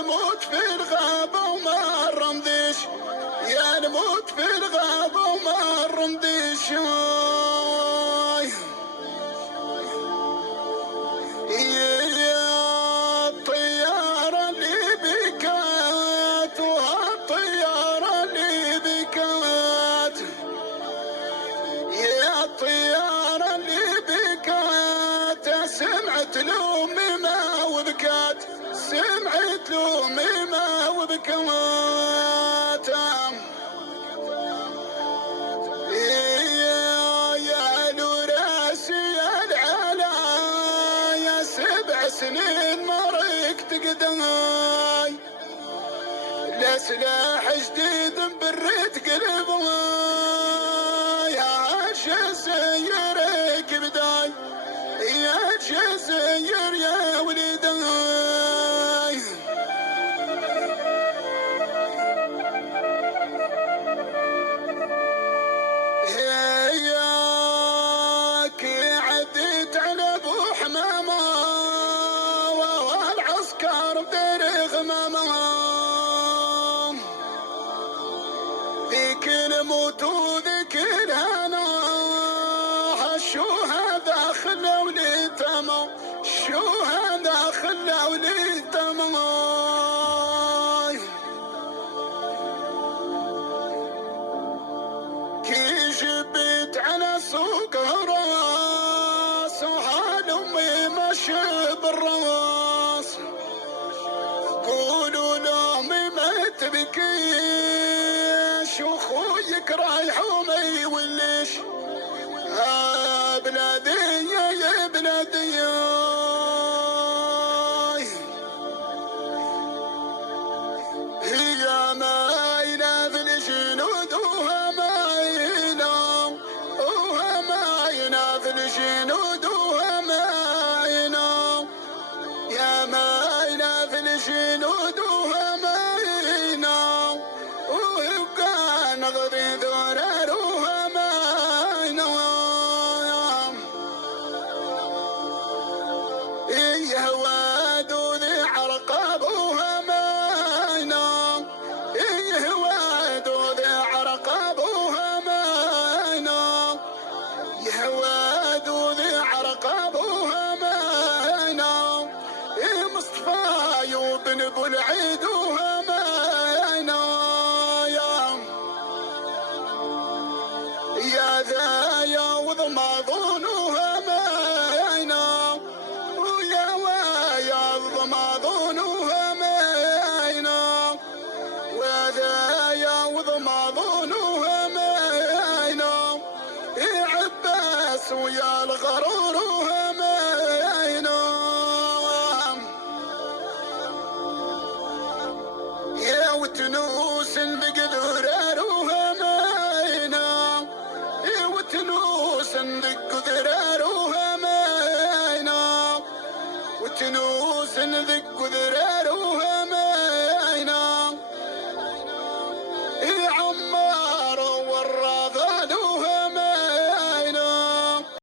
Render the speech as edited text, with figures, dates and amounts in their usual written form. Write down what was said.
نموت في الغابة وما الرمديش، يا نموت في الغابة وما الرمديش. يا الطيارة اللي بكات وهالطيارة اللي بكات، يا الطيارة اللي بكات سمعت لأمي ما وبكات، سمعت لأمي ما وبكات. يا لوراسي العلا يا 7 سنين مرقت قداي، لا سلاح جديد بريت قلبي، يا جزايرك بداي، يا جزاير يا ولداي. كي عديت على ابو حمامه والعسكر بدير غمامه، ذيك الموت وذيك الهنا شو هذا خلوا لي تمام، شو هذا خلوا لي تمام. كي جبت على سوق راس وحال امي ماشي بالراس، قولوا لامي ما تبكيش وخويك رايح وما يوليش، بلادي يا بلادي. هي مايلة في الجنود وها مايلة، وها مايلة في الجنود وها مايلة، يا مايلة في الجنود وها مايلة، ويبقى نغذي ذرار وها مايلة. إيه وادو ذي عرقاب وها مايلة، إيه وادو ذي عرقاب وها مايلة، يا وادو ذي عرقاب وها مايلة، إيه مصطفى وبن ابو العيد وها مايلة. يا ذايا وضماضون وها مايلة، ويا وايا وضماضون وها مايلة، وذايا وضماضون وها مايلة، يا عباس ويا الغرور وها مايلة، يا وتنوس بقدرار وها مايلة، يا وتنوس بقدرار وها مايلة، وتنوس بقدرار